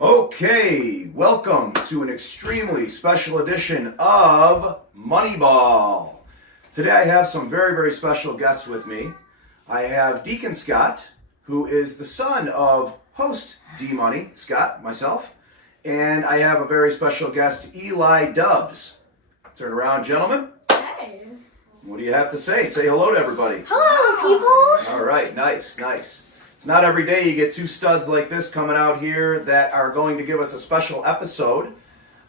Okay, welcome to an extremely special edition of Moneyball. Today I have some very, very special guests with me. I have Deacon Scott, who is the son of host D-Money, Scott, myself. And I have a very special guest, Eli Dubs. Turn around, gentlemen. Hey. What do you have to say? Say hello to everybody. Hello, people. All right, nice. It's not every day you get two studs like this coming out here that are going to give us a special episode.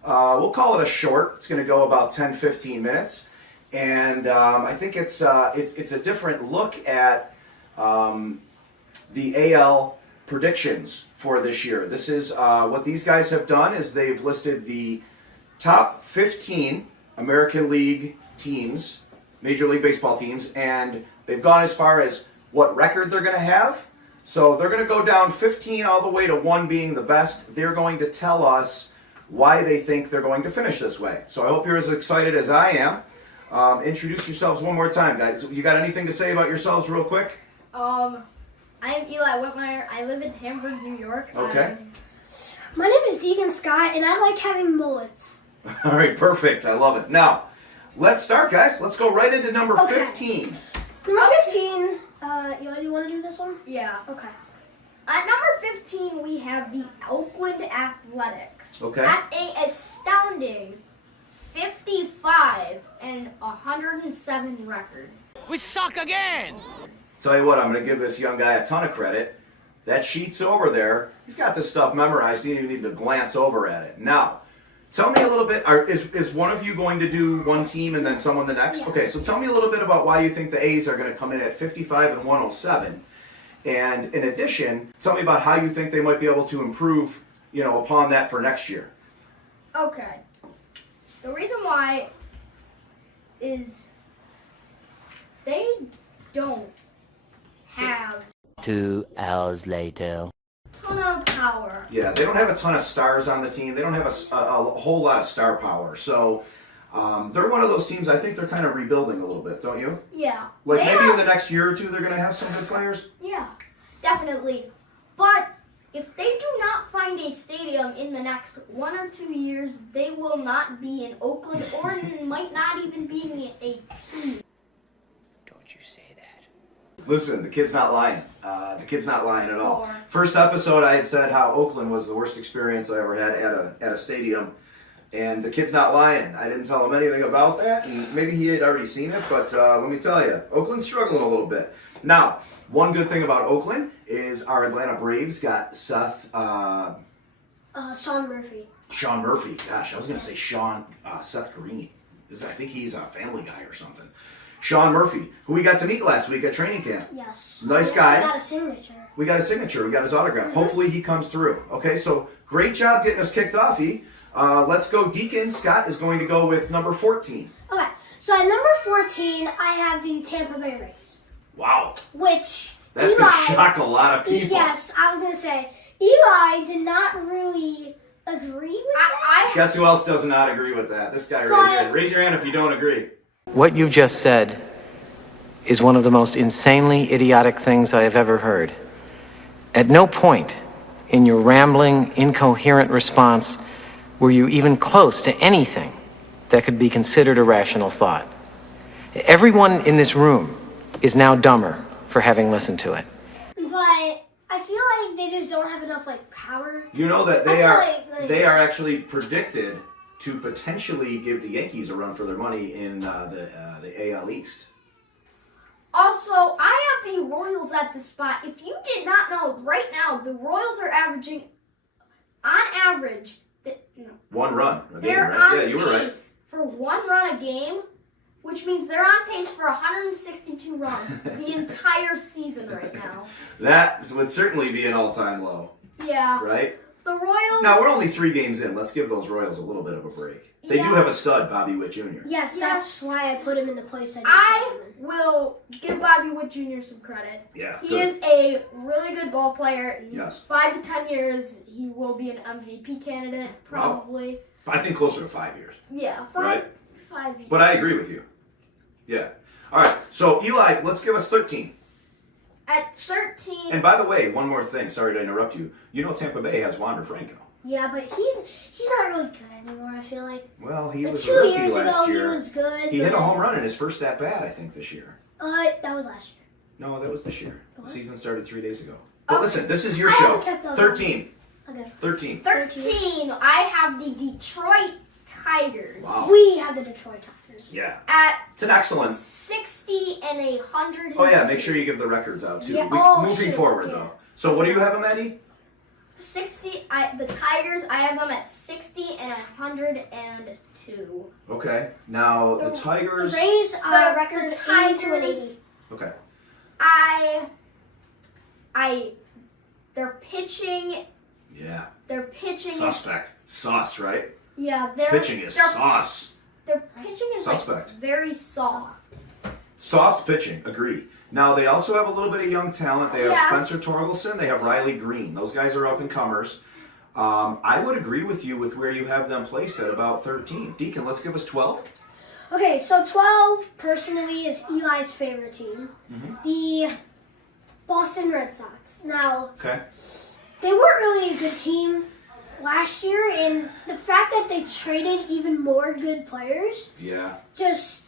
We'll call it a short. It's going to go about 10-15 minutes. And I think it's a different look at the AL predictions for this year. This is what these guys have done is they've listed the top 15 American League teams, Major League Baseball teams, and they've gone as far as what record they're going to have. So they're going to go down 15 all the way to 1 being the best. They're going to tell us why they think they're going to finish this way. So I hope you're as excited as I am. Introduce yourselves one more time, guys. You got anything to say about yourselves real quick? I'm Eli Whitmire. I live in Hamburg, New York. Okay. My name is Deacon Scott, and I like having mullets. All right, perfect. I love it. Now, let's start, guys. Let's go right into number 15. Number 15. Eli, do you want to do this one? Yeah. Okay. At number 15, we have the Oakland Athletics. Okay. At a astounding 55 and 107 record. We suck again! Tell you what, I'm going to give this young guy a ton of credit. That sheet's over there. He's got this stuff memorized. You don't even need to glance over at it. Now, tell me a little bit. Is one of you going to do one team and then someone the next? Yes. Okay, so tell me a little bit about why you think the A's are going to come in at 55 and 107. And in addition, tell me about how you think they might be able to improve, upon that for next year. Okay. The reason why is they don't have 2 hours later. a ton of power. Yeah, they don't have a ton of stars on the team. They don't have a whole lot of star power. So they're one of those teams, I think they're kind of rebuilding a little bit, don't you? Yeah. Like They maybe have- in the next year or two they're going to have some good players? Yeah, definitely. But if they do not find a stadium in the next 1 or 2 years, they will not be in Oakland or might not even be a team. Don't you say that. Listen, the kid's not lying. The kid's not lying at all. Sure. First episode I had said how Oakland was the worst experience I ever had at a stadium. And the kid's not lying. I didn't tell him anything about that, and maybe he had already seen it, but let me tell you, Oakland's struggling a little bit. Now, one good thing about Oakland is our Atlanta Braves got Sean Murphy. Sean Murphy. Gosh, I was going to say Seth Green. I think he's a Family Guy or something. Sean Murphy, who we got to meet last week at training camp. Yes. Nice I guy. got a signature. We got a signature. We got his autograph. Hopefully he comes through. Okay, so great job getting us kicked off, E. Let's go. Deacon Scott is going to go with number 14. Okay, so at number 14, I have the Tampa Bay Rays. Wow. Which That's going to shock a lot of people. Yes, I was going to say, Eli did not really agree with that. Guess who else does not agree with that? This guy right here. Raise your hand if you don't agree. What you just said is one of the most insanely idiotic things I have ever heard. At no point in your rambling, incoherent response were you even close to anything that could be considered a rational thought. Everyone in this room is now dumber for having listened to it. But I feel like they just don't have enough power. You know that I they feel are like- they are actually predicted to potentially give the Yankees a run for their money in the AL East. Also, I have the Royals at the spot. If you did not know, right now, the Royals are averaging, on average, One run a game, they're right? on Yeah, you were right. pace for 1 run a game, which means they're on pace for 162 runs the entire season right now. That would certainly be an all-time low, Yeah. right? The Royals... Now, we're only 3 games in. Let's give those Royals a little bit of a break. They do Yeah. have a stud, Bobby Witt Jr. Yes, that's why I put him in the place I did. I will give Bobby Witt Jr. some credit. Yeah, He good. is a really good ball player. Yes. 5 to 10 years, he will be an MVP candidate, probably. I think closer to 5 years. Yeah, Right. 5 years. But I agree with you. Yeah. All right. So, Eli, let's give us 13. At 13... And by the way, one more thing. Sorry to interrupt you. You know Tampa Bay has Wander Franco. Yeah, but he's not really good anymore, I feel like. Well, he But was a 2 rookie years last ago, year. he was good. He hit a but- home run in his first at bat, I think, this year. That was last year. No, that was this year. The What? season started 3 days ago. But Okay. listen, this is your I show. haven't kept those 13. Okay. 13. 13. I have the Detroit Tigers. Wow. We have the Detroit Tigers. Yeah. At It's an excellent. 60 and 100. Oh, yeah, make sure you give the records out, too. Yeah, oh, Moving shoot, forward, yeah. though. So what do you have them, Eddie? 60. The Tigers, I have them at 60 and 102. Okay. Now, the The Tigers. Rays The record 82 and 80. Tigers. Okay. They're pitching. Yeah. Their pitching. Suspect. Sauce, right? Yeah, Pitching is sauce. Their pitching is Suspect. like very soft. Soft pitching, agree. Now, they also have a little bit of young talent. They have Yes. Spencer Torgelson. They have Riley Green. Those guys are up-and-comers. I would agree with you with where you have them placed at about 13. Deacon, let's give us 12. Okay, so 12 personally is Eli's favorite team, the Boston Red Sox. Now, Okay. they weren't really a good team last year, and the fact that they traded even more good players, Yeah. just,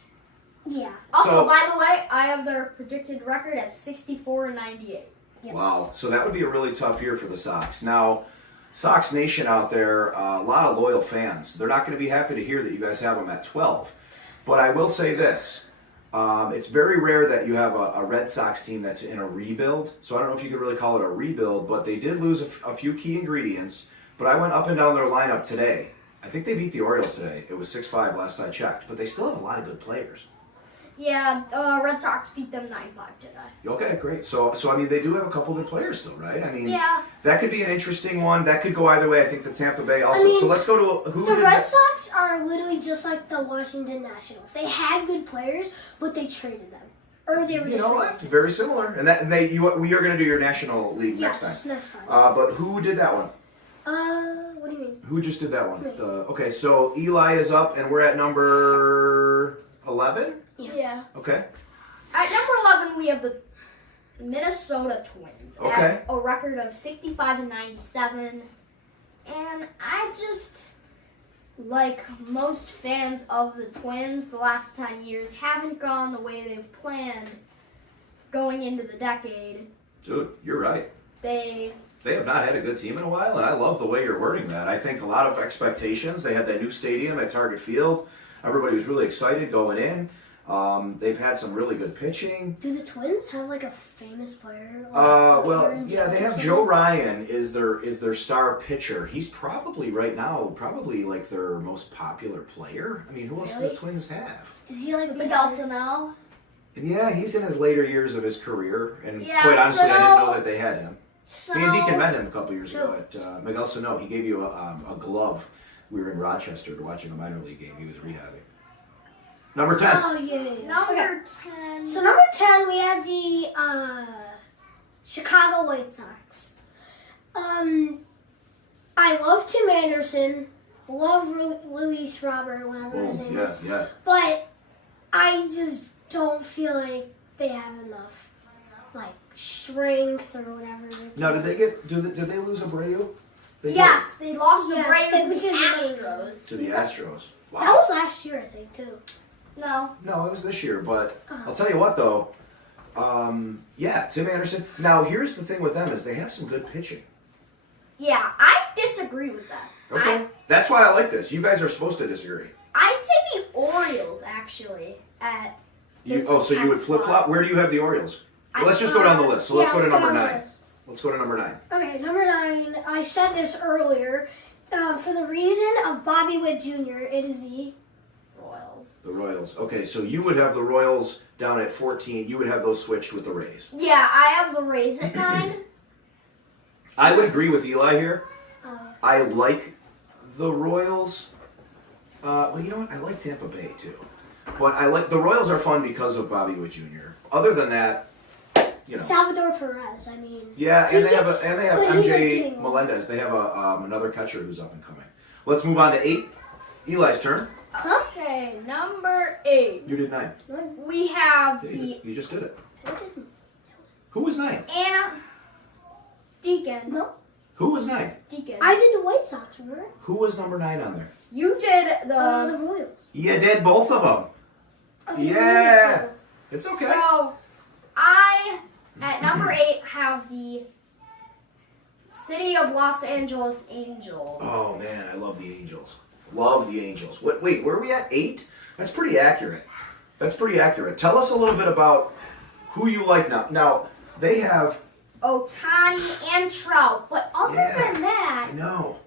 yeah. Also, So- by the way, I have their predicted record at 64 and 98. Yep. Wow. So that would be a really tough year for the Sox. Now, Sox Nation out there, a lot of loyal fans. They're not going to be happy to hear that you guys have them at 12. But I will say this. It's very rare that you have a Red Sox team that's in a rebuild. So I don't know if you could really call it a rebuild, but they did lose a few key ingredients. But I went up and down their lineup today. I think they beat the Orioles today. It was 6-5 last I checked. But they still have a lot of good players. Yeah, Red Sox beat them 9-5 today. Okay, great. So I mean, they do have a couple good players still, right? I mean, Yeah. that could be an interesting one. That could go either way. I think the Tampa Bay also. I mean, so let's go to who The did Red that- Sox are literally just like the Washington Nationals. They had good players, but they traded them. Or they were You just know free what? agents. Very similar. And we are going to do your National League Yes, next time. next time. But who did that one? What do you mean? Who just did that one? Me. Okay, so Eli is up, and we're at number 11. Yes. Yeah. Okay. At number 11, we have the Minnesota Twins. Okay. At a record of 65 and 97. And I just, like most fans of the Twins, the last 10 years haven't gone the way they've planned going into the decade. Dude, you're right. They Have not had a good team in a while, and I love the way you're wording that. I think a lot of expectations. They had that new stadium at Target Field. Everybody was really excited going in. They've had some really good pitching. Do the Twins have like a famous player? Well, Aaron yeah, they have Judge or Joe Ryan is their star pitcher. He's probably right now like their most popular player. I mean, who else do the Really? Twins have? something? Is he like a big Miguel player? Sano. Yeah, he's in his later years of his career, and Yeah, quite honestly, I didn't know Sano- that they had him. Sano. Me and Deacon met him a couple years ago at Miguel Sano. He gave you a glove. We were in Rochester watching a minor league game. He was rehabbing. Number 10. Oh, yeah. Number Okay. 10. So number 10, we have the Chicago White Sox. I love Tim Anderson. Love Luis Robert, whatever his Oh, name yes, is. yeah. But I just don't feel like they have enough, like, strength or whatever. Now, did they lose Abreu? They did. Yes, they lost to Yes, Brave which is Astros. To the Astros. Wow. That was last year, I think, too. No. No, it was this year, but I'll tell you what though. Yeah, Tim Anderson. Now here's the thing with them is they have some good pitching. Yeah, I disagree with that. Okay. That's why I like this. You guys are supposed to disagree. I say the Orioles actually at this So you would 10th flip flop? spot. Where do you have the Orioles? I- Let's just go down the list. So let's go to number down the 9. list. Let's go to number 9. Okay, number 9. I said this earlier. For the reason of Bobby Witt Jr., it is the Royals. The Royals. Okay, so you would have the Royals down at 14. You would have those switched with the Rays. Yeah, I have the Rays at 9. I would agree with Eli here. Uh, I like the Royals. Well, you know what? I like Tampa Bay too. But I like the Royals are fun because of Bobby Witt Jr. Other than that, you know. Salvador Perez. I mean, Yeah, and he's they have get- MJ but he's, like, getting Melendez. They have another catcher who's up and coming. Let's move on to 8. Eli's turn. Okay, number 8. You did 9. We have Yeah, the you just did it. I didn't. Who was 9? Anna Deacon. No. Who was 9? Deacon. I did the White Sox, remember? Who was number 9 on there? You did The Royals. You did both of them. Okay, Yeah. It's okay. So, I, at number 8, have the City of Los Angeles Angels. Oh man, I love the Angels. Love the Angels. Wait, where are we at? 8? That's pretty accurate. That's pretty accurate. Tell us a little bit about who you like now. Now, they have... Ohtani and Trout, but other than that, I know.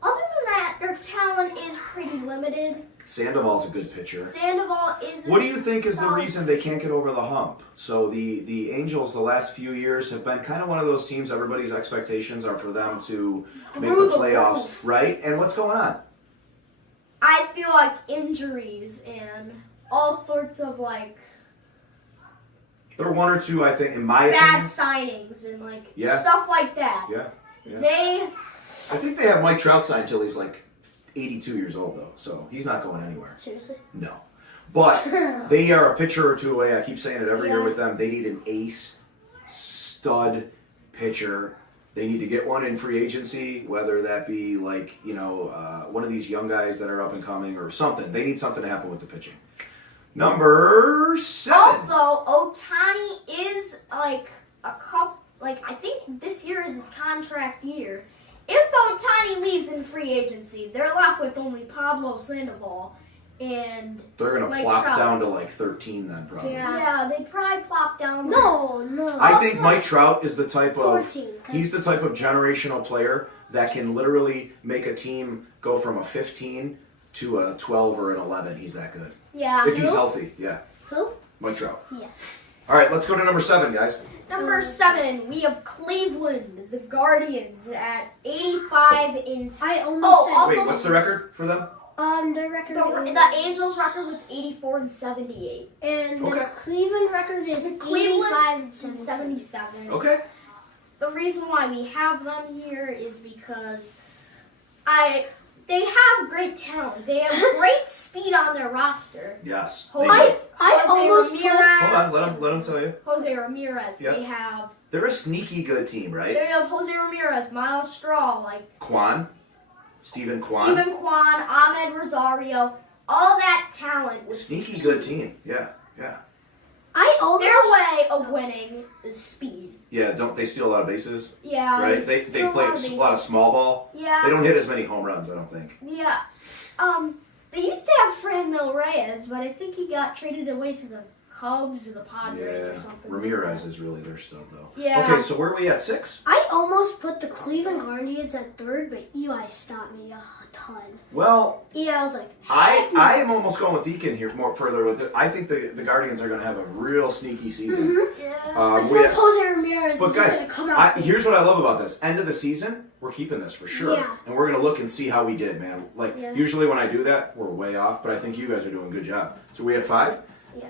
their talent is pretty limited. Sandoval's a good pitcher. Sandoval is. What do you think is the solid. reason they can't get over the hump? So the Angels the last few years have been kind of one of those teams everybody's expectations are for them to make Through the the playoffs, roof. right? And what's going on? I feel like injuries and all sorts of like There are one or two, I think, in my bad opinion. signings and like Yeah. stuff like that. Yeah. They I think they have Mike Trout signed till he's like 82 years old, though, so he's not going anywhere. Seriously? No. But they are a pitcher or two away. I keep saying it every year Yeah. with them. They need an ace, stud pitcher. They need to get one in free agency, whether that be like, one of these young guys that are up and coming or something. They need something to happen with the pitching. Number 7. also Ohtani is like a couple. Like I think this year is his contract year. If Ohtani leaves in free agency, they're left with only Pablo Sandoval and They're going to Mike plop Trout. down to like 13 then, probably. Yeah. they probably plop down. No. I think Mike Trout is the type of 14, 'cause- he's the type of generational player that can literally make a team go from a 15 to a 12 or an 11. He's that good. Yeah. If he's healthy, yeah. Who? Mike Trout. Yes. All right, let's go to number 7, guys. Number 7, we have Cleveland, the Guardians at 85 in. I almost said- also Wait, what's the record for them? Their record is... the Angels record was 84 and 78. And Okay. the Cleveland record is Cleveland 85 and 77. Okay. The reason why we have them here is because they have great talent. They have great speed on their roster. Yes. Jose, I almost put- Ramirez. Hold on, let him tell you. Jose Ramirez. Yep. They have They're a sneaky good team, right? Jose Ramirez, Miles Straw, like Stephen Kwan. Stephen Kwan, Ahmed Rosario, all that talent was Sneaky speed. good team. Yeah. I almost... Their way of winning is speed. Yeah, don't they steal a lot of bases? Yeah. Right? They steal play lot of a bases. lot of small ball. Yeah. They don't hit as many home runs, I don't think. Yeah. They used to have Franmil Reyes, but I think he got traded away to the Cubs or the Padres or something. Ramirez is really their stud, though. Yeah. Okay, so where are we at? 6? I almost put the Cleveland Guardians at 3rd, but Eli stopped me a ton. Well, Yeah, I was like, I am almost going with Deacon here more further with it. I think the Guardians are going to have a real sneaky season. Yeah. I thought Jose Ramirez But was just guys, going to come out. here's what I love about this. End of the season, we're keeping this for sure. Yeah. And we're going to look and see how we did, man. Like, Yeah. usually when I do that, we're way off, but I think you guys are doing a good job. So we have 5? Yeah.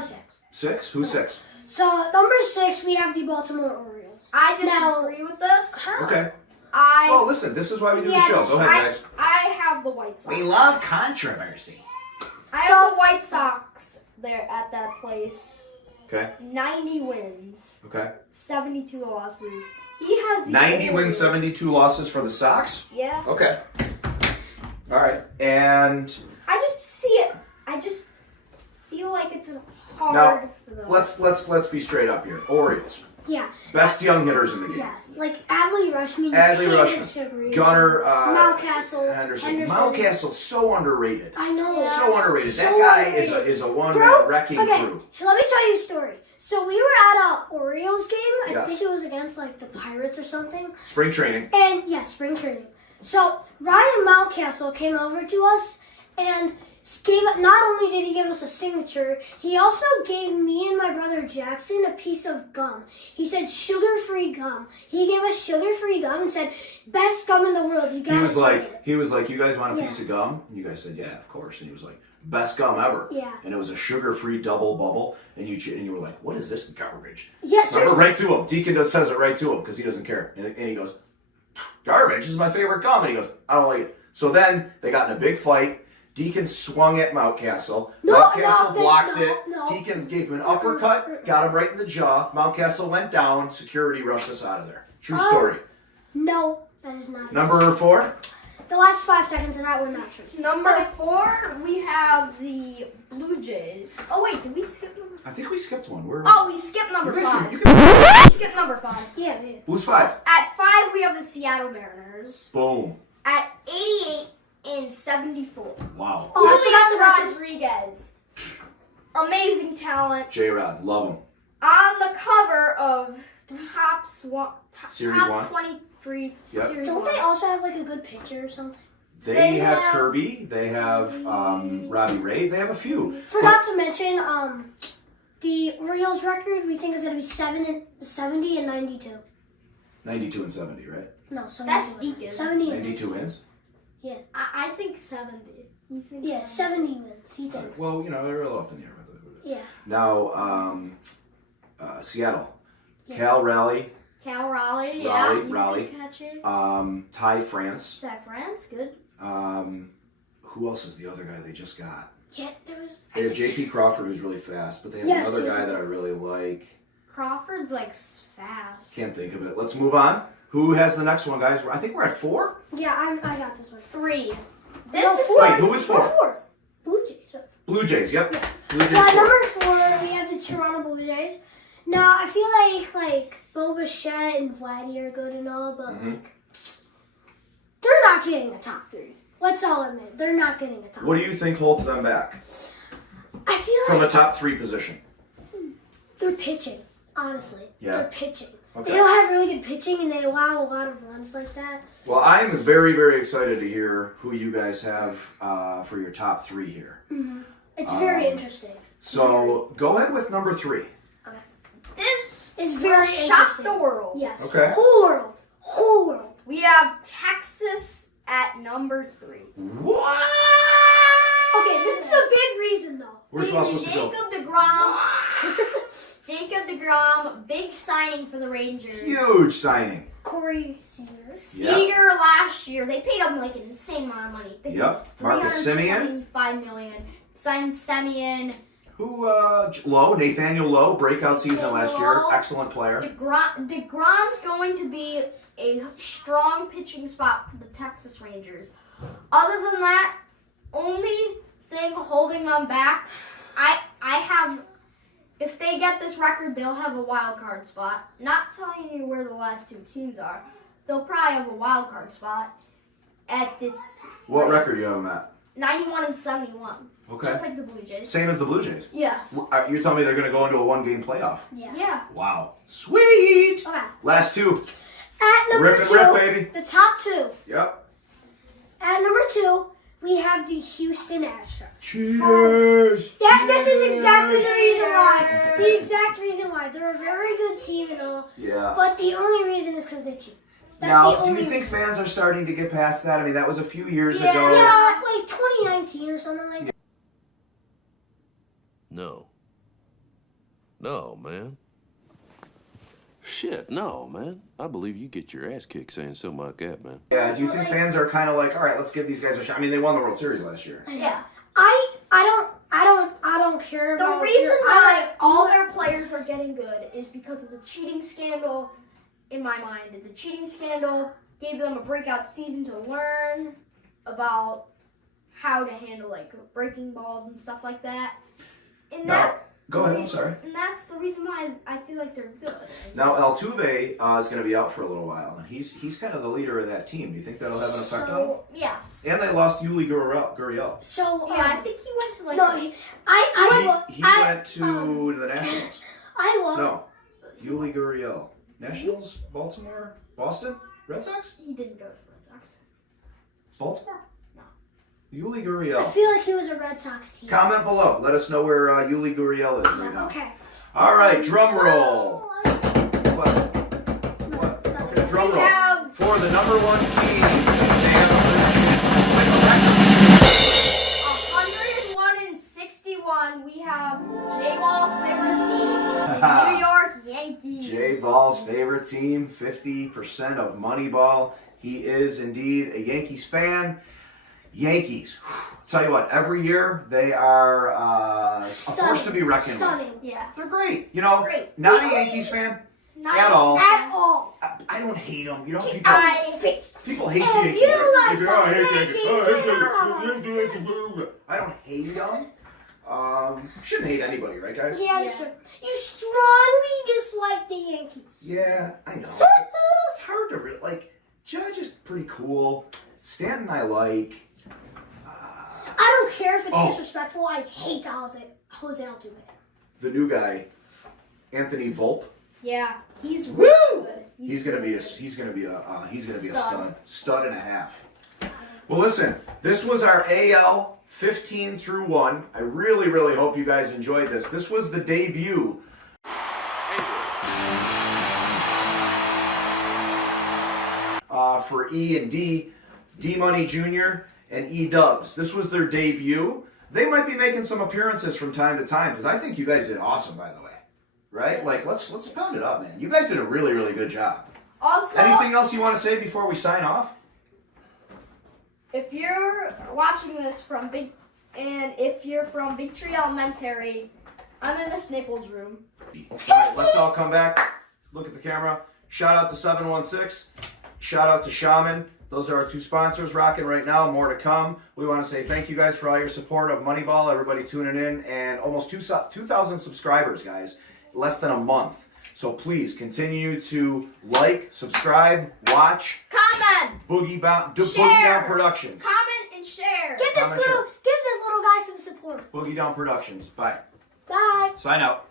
6. 6? Who's 6? So, number 6, we have the Baltimore Orioles. I Now- disagree with this. Okay. I Well, listen, this is why we do the Yeah, show. Go ahead, guys. I have the White Sox. love controversy. I have the White Sox there at that place. Okay. 90 wins, Okay. 72 losses. He has the 90 wins, Orioles. 72 losses for the Sox? Yeah. Okay. All right. And I just see it. I just feel like it's hard Now, for them. let's be straight up here. Orioles. Yeah. Best young hitters in the game. Yes. Like Adley Rutschman. Adley can't Rutschman. disagree. Gunnar Mountcastle. Henderson. Mountcastle's so underrated. I know. So underrated. So That guy underrated. is a one-man Bro, wrecking okay, crew. let me tell you a story. So we were at a Orioles game. I Yes. think it was against like the Pirates or something. Spring training. And yeah, spring training. So Ryan Mountcastle came over to us and not only did he give us a signature, he also gave me and my brother Jackson a piece of gum. He said sugar-free gum. He gave us sugar-free gum and said, best gum in the world. You gotta try it. He was like, you guys want a Yeah. piece of gum? And you guys said, yeah, of course. And he was like, best gum ever. Yeah. And it was a sugar-free double bubble. And you were like, what is this garbage? Yes, Remember, right to him. Deacon says it right to him because he doesn't care. And he goes, garbage this is my favorite gum. And he goes, I don't like it. So then they got in a big fight. Deacon swung at Mountcastle. Mountcastle blocked it. no. Deacon gave him an uppercut, got him right in the jaw. Mountcastle went down. Security rushed us out of there. True story. No, that is not. Number 4? The last 5 seconds of that were not true. Number 4, we have the Blue Jays. Oh wait, did we skip number? I think we skipped one. Oh, we skipped number You guys 5. you can, We skipped number 5. Yeah. who's 5? At 5, we have the Seattle Mariners. Boom. At 88 and 74. Wow. Oh, That's I forgot to Rodriguez. Amazing talent. J-Rod. Love him. On the cover of Series Topps 1. 23 Yep. Series Don't 1. they also have like a good pitcher or something? They have Kirby. They have Robbie Ray. They have a few. Forgot to mention, the Orioles record we think is going to be 70 and 92. 92 and 70, right? No, 70. That's Deacon. 70 and 92 wins. I think 70. You think Yeah, 70 wins, he thinks. Well, they're a little up in the air. Yeah. Now, Seattle. Yeah. Cal Raleigh. Cal Raleigh, Raleigh, he's Raleigh. a good catcher. Ty France. Ty France, good. Who else is the other guy they just got? Yeah, there was... They have J.P. Crawford, who's really fast, but they have Yes, another yeah. guy that I really like. Crawford's like fast. Can't think of it. Let's move on. Who has the next one, guys? I think we're at 4. Yeah, I got this one. 3. No, This is 4. Wait, who is 4? We're 4. Blue Jays. Blue Jays, yep. Blue Jays So at 4. number 4, we have the Toronto Blue Jays. Now, I feel like Bo Bichette and Vladdy are good and all, but they're not getting a top 3. Let's all admit, they're not getting a top 3. What do you think holds them back I feel from like a top 3 position? they're pitching, honestly. Yeah. They're pitching. Okay. They don't have really good pitching, and they allow a lot of runs like that. Well, I'm very, very excited to hear who you guys have for your top 3 here. It's very interesting. So go ahead with number 3. This It's will very shock interesting. the world. Yes. Okay. Whole world. We have Texas at number 3. What? Okay, this is a big reason, though. Where's Ross supposed to go? Jacob DeGrom. Jacob DeGrom, big signing for the Rangers. Huge signing. Corey Seager. Seager last year, they paid him like an insane amount of money. I think it was Marcus Semien. $325 million. Signed Semien. Who, Lowe, Nathaniel Lowe, breakout season last year. Lowe. Excellent player. DeGrom's going to be a strong pitching spot for the Texas Rangers. Other than that, only thing holding them back, I have, if they get this record, they'll have a wild card spot. Not telling you where the last 2 teams are. They'll probably have a wild card spot at this. What record do you have them at? 91 and 71. Okay. Just like the Blue Jays. Same as the Blue Jays. Yes. You're telling me they're going to go into a 1-game playoff? Yeah. Wow. Sweet. Okay. Last 2. At number Rip and 2, rip, baby. the top 2. Yep. At number 2, we have the Houston Astros. Cheaters. Yeah, this is exactly the reason why. The exact reason why. They're a very good team and all, Yeah. but the only reason is because they cheat. That's Now, the do only you think reason. fans are starting to get past that? I mean, that was a few years Yeah. ago. Yeah, like 2019 or something like that. No. No, man. Shit, no, man. I believe you get your ass kicked saying something like that, man. Yeah, do you think fans are kind of like, all right, let's give these guys a shot? I mean, they won the World Series last year. Yeah. I don't care The about reason your- why all their players are getting good is because of the cheating scandal, in my mind. The cheating scandal gave them a breakout season to learn about how to handle, like, breaking balls and stuff like that. And Now, go ahead, I'm sorry. And that's the reason why I feel like they're good. Now, Altuve is going to be out for a little while, and he's kind of the leader of that team. Do you think that'll have an effect on him? So, yes. And they lost Yuli Gurriel. So, Yeah, I think he went to, like... no, He went to the Nationals. I love No, Yuli Gurriel. Nationals, Baltimore, Boston, Red Sox? He didn't go to the Red Sox. Baltimore? No. Yuli I Gurriel. feel like he was a Red Sox team. Comment below. Let us know where Yuli Gurriel is right now. Okay. All right, drum roll. What? Okay, drum We roll. have- For the number 1 team. 101 and 61, we have J-Ball's favorite team, the New York Yankees. J Ball's favorite team, 50% of Moneyball. He is indeed a Yankees fan. Yankees. Tell you what, every year they are a force to be reckoned with. Stunning. Yeah. They're great. You know, Great. not a Yankees fan, Not At all. At all. I don't hate them. You know, people hate If Yankees. you don't like They say, the "Oh, I hate Yankees, Yankees. Oh, I hate get out Yankees. I don't hate them. Shouldn't hate anybody, right, guys? Yeah, that's true. You strongly dislike the Yankees. Yeah, I know. It's hard to like. Judge is pretty cool. Stanton, I like. I don't care if it's Oh. disrespectful. I hate Jose Altuve. The new guy, Anthony Volpe. Yeah, he's Woo! really good. He's gonna be a stud and a half. Well, listen, this was our AL 15 through 1. I really, really hope you guys enjoyed this. This was the debut. For E and D, D-Money Jr. and E-Dubs. This was their debut. They might be making some appearances from time to time because I think you guys did awesome, by the way. Right? Like, let's pound it up, man. You guys did a really, really good job. Also, Anything else you want to say before we sign off? if you're watching this from Big Tree Elementary, I'm in Miss Naples' room. All right, let's all come back. Look at the camera. Shout out to 716. Shout out to Shaman. Those are our 2 sponsors rocking right now. More to come. We want to say thank you guys for all your support of Moneyball, everybody tuning in, and almost 2,000 subscribers, guys. Less than a month. So please continue to like, subscribe, watch. Comment, Boogie Down Productions. comment, and share. Give this Comment, little guy some support. Boogie Down Productions. Bye. Bye. Sign out.